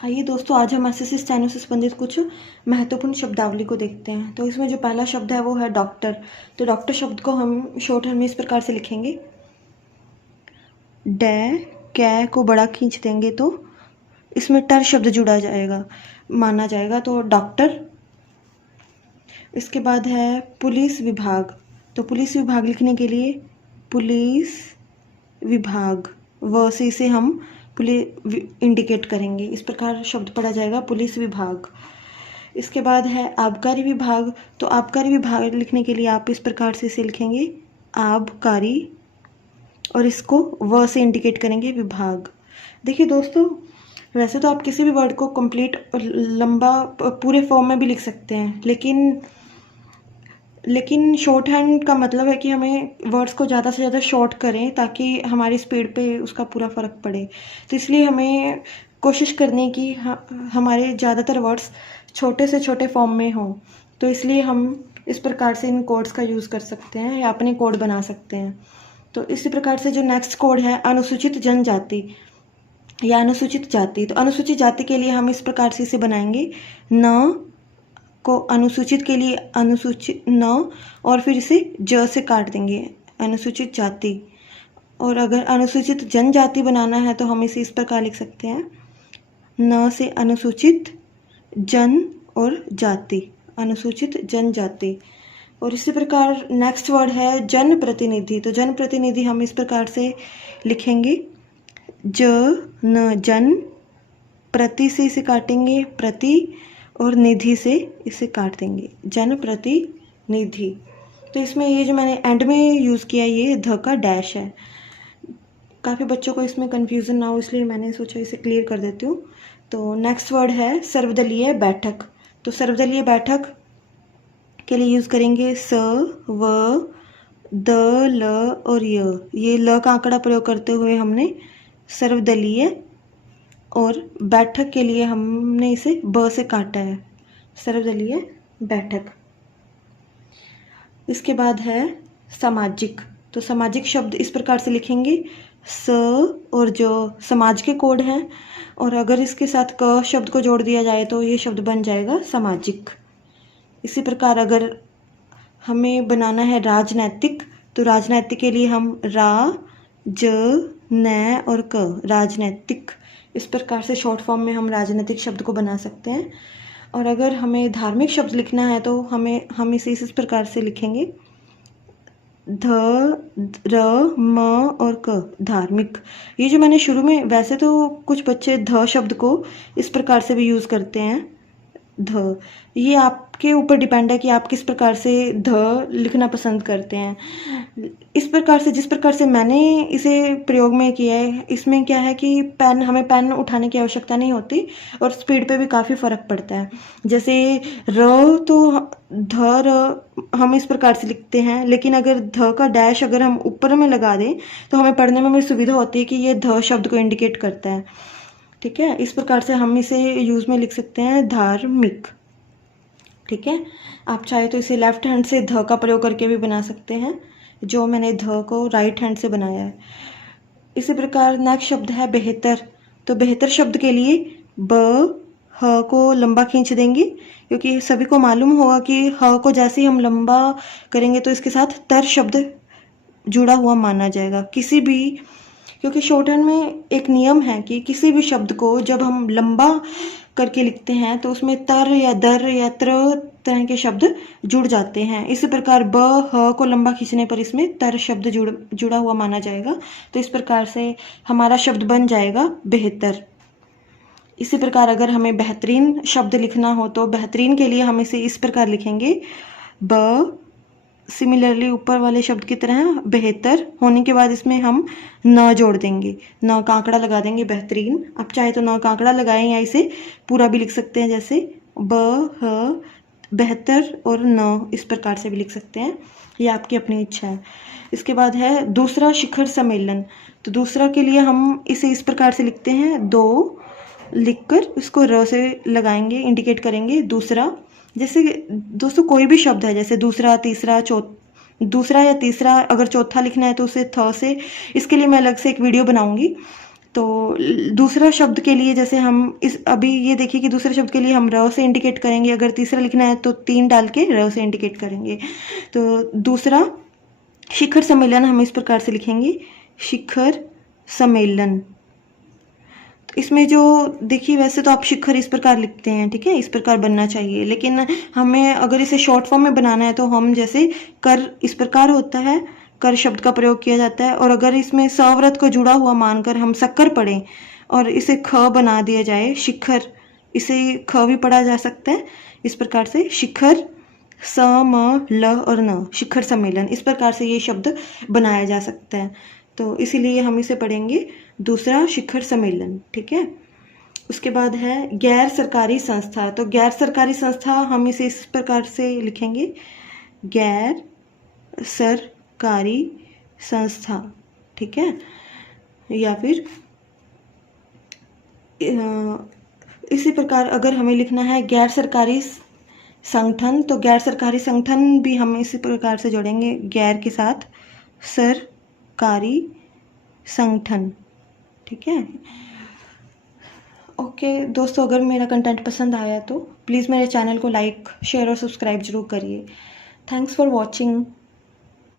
आइए दोस्तों, आज हम एसएससी स्टेनो से संबंधित कुछ महत्वपूर्ण शब्दावली को देखते हैं। तो इसमें जो पहला शब्द है वो है डॉक्टर। तो डॉक्टर शब्द को हम शॉर्ट हैंड में इस प्रकार से लिखेंगे। डै कै को बड़ा खींच देंगे तो इसमें टर शब्द जुड़ा जाएगा, माना जाएगा, तो डॉक्टर। इसके बाद है पुलिस विभाग। तो पुलिस विभाग लिखने के लिए पुलिस विभाग, व से इसे हम इंडिकेट करेंगे। इस प्रकार शब्द पढ़ा जाएगा पुलिस विभाग। इसके बाद है आबकारी विभाग। तो आबकारी विभाग लिखने के लिए आप इस प्रकार से इसे लिखेंगे आबकारी, और इसको व से इंडिकेट करेंगे विभाग। देखिए दोस्तों, वैसे तो आप किसी भी वर्ड को कंप्लीट लंबा पूरे फॉर्म में भी लिख सकते हैं, लेकिन शॉर्ट हैंड का मतलब है कि हमें वर्ड्स को ज़्यादा से ज़्यादा शॉर्ट करें ताकि हमारी स्पीड पे उसका पूरा फ़र्क पड़े। तो इसलिए हमें कोशिश करनी है कि हमारे ज़्यादातर वर्ड्स छोटे से छोटे फॉर्म में हों। तो इसलिए हम इस प्रकार से इन कोड्स का यूज़ कर सकते हैं या अपने कोड बना सकते हैं। तो इसी प्रकार से जो नेक्स्ट कोड है अनुसूचित जनजाति या अनुसूचित जाति। तो अनुसूचित जाति के लिए हम इस प्रकार से इसे बनाएंगे, न को अनुसूचित के लिए अनुसूचित न, और फिर इसे ज से काट देंगे, अनुसूचित जाति। और अगर अनुसूचित जनजाति बनाना है तो हम इसे इस प्रकार लिख सकते हैं, न से अनुसूचित जन और जाति, अनुसूचित जनजाति। और इसी प्रकार नेक्स्ट वर्ड है जनप्रतिनिधि। तो जनप्रतिनिधि हम इस प्रकार से लिखेंगे, ज न जन, प्रति से इसे काटेंगे प्रति, और निधि से इसे काट देंगे जनप्रतिनिधि। तो इसमें ये जो मैंने एंड में यूज़ किया ये ध का डैश है। काफ़ी बच्चों को इसमें कन्फ्यूज़न ना हो इसलिए मैंने सोचा इसे क्लियर कर देती हूँ। तो नेक्स्ट वर्ड है सर्वदलीय बैठक। तो सर्वदलीय बैठक के लिए यूज़ करेंगे स, व, द, ल और य। ये ल का आंकड़ा प्रयोग करते हुए हमने सर्वदलीय, और बैठक के लिए हमने इसे ब से काटा है, सर्वदलीय बैठक। इसके बाद है सामाजिक। तो सामाजिक शब्द इस प्रकार से लिखेंगे, स और जो समाज के कोड हैं, और अगर इसके साथ क शब्द को जोड़ दिया जाए तो ये शब्द बन जाएगा सामाजिक। इसी प्रकार अगर हमें बनाना है राजनैतिक, तो राजनैतिक के लिए हम रा, ज, न और क, राजनैतिक। इस प्रकार से शॉर्ट फॉर्म में हम राजनीतिक शब्द को बना सकते हैं। और अगर हमें धार्मिक शब्द लिखना है तो हम इसे इस प्रकार से लिखेंगे, ध, र, म और क, धार्मिक। ये जो मैंने शुरू में, वैसे तो कुछ बच्चे ध शब्द को इस प्रकार से भी यूज़ करते हैं, ध। ये आपके ऊपर डिपेंड है कि आप किस प्रकार से ध लिखना पसंद करते हैं। इस प्रकार से जिस प्रकार से मैंने इसे प्रयोग में किया है, इसमें क्या है कि हमें पेन उठाने की आवश्यकता नहीं होती और स्पीड पे भी काफ़ी फ़र्क पड़ता है। जैसे र, तो ध र हम इस प्रकार से लिखते हैं, लेकिन अगर ध का डैश अगर हम ऊपर में लगा दें तो हमें पढ़ने में भी सुविधा होती है कि ये ध शब्द को इंडिकेट करता है। ठीक है, इस प्रकार से हम इसे यूज़ में लिख सकते हैं धार्मिक। ठीक है, आप चाहे तो इसे लेफ्ट हैंड से ध का प्रयोग करके भी बना सकते हैं, जो मैंने ध को राइट हैंड से बनाया है। इसी प्रकार नेक्स्ट शब्द है बेहतर। तो बेहतर शब्द के लिए ब, ह को लंबा खींच देंगे, क्योंकि सभी को मालूम होगा कि ह को जैसे ही हम लंबा करेंगे तो इसके साथ तर शब्द जुड़ा हुआ माना जाएगा। क्योंकि शॉर्ट हैंड में एक नियम है कि किसी भी शब्द को जब हम लंबा करके लिखते हैं तो उसमें तर या दर या त्र तरह के शब्द जुड़ जाते हैं। इसी प्रकार ब, ह को लंबा खींचने पर इसमें तर शब्द जुड़ा हुआ माना जाएगा। तो इस प्रकार से हमारा शब्द बन जाएगा बेहतर। इसी प्रकार अगर हमें बेहतरीन शब्द लिखना हो तो बेहतरीन के लिए हम इसे इस प्रकार लिखेंगे, ब, सिमिलरली ऊपर वाले शब्द की तरह बेहतर होने के बाद इसमें हम न जोड़ देंगे, न का आंकड़ा लगा देंगे, बेहतरीन। आप चाहे तो न का आंकड़ा लगाएं या इसे पूरा भी लिख सकते हैं, जैसे ब, ह, बेहतर और न, इस प्रकार से भी लिख सकते हैं, ये आपकी अपनी इच्छा है। इसके बाद है दूसरा शिखर सम्मेलन। तो दूसरा के लिए हम इसे इस प्रकार से लिखते हैं, दो लिखकर उसको र से लगाएंगे, इंडिकेट करेंगे दूसरा। जैसे दोस्तों कोई भी शब्द है, जैसे दूसरा, तीसरा, दूसरा या तीसरा, अगर चौथा लिखना है तो उसे थ से, इसके लिए मैं अलग से एक वीडियो बनाऊंगी। तो दूसरा शब्द के लिए जैसे हम इस अभी ये देखिए कि दूसरे शब्द के लिए हम र से इंडिकेट करेंगे, अगर तीसरा लिखना है तो 3 डाल के र से इंडिकेट करेंगे। तो दूसरा शिखर सम्मेलन हम इस प्रकार से लिखेंगे, शिखर सम्मेलन। इसमें जो देखिए वैसे तो आप शिखर इस प्रकार लिखते हैं, ठीक है, इस प्रकार बनना चाहिए, लेकिन हमें अगर इसे शॉर्ट फॉर्म में बनाना है तो हम जैसे कर इस प्रकार होता है, कर शब्द का प्रयोग किया जाता है, और अगर इसमें सवर्त को जुड़ा हुआ मानकर हम शक्कर पढ़ें और इसे ख बना दिया जाए, शिखर, इसे ख भी पढ़ा जा सकता है इस प्रकार से, शिखर स म ल और न, शिखर सम्मेलन, इस प्रकार से ये शब्द बनाया जा सकता है। तो इसीलिए हम इसे पढ़ेंगे दूसरा शिखर सम्मेलन, ठीक है। उसके बाद है गैर सरकारी संस्था। तो गैर सरकारी संस्था हम इसे इस प्रकार से लिखेंगे, गैर सरकारी संस्था, ठीक है। या फिर इसी प्रकार अगर हमें लिखना है गैर सरकारी संगठन, तो गैर सरकारी संगठन भी हम इसी प्रकार से जोड़ेंगे, गैर के साथ सरकारी संगठन, ठीक है। ओके दोस्तों, अगर मेरा कंटेंट पसंद आया तो प्लीज़ मेरे चैनल को लाइक, शेयर और सब्सक्राइब जरूर करिए। Thanks for watching.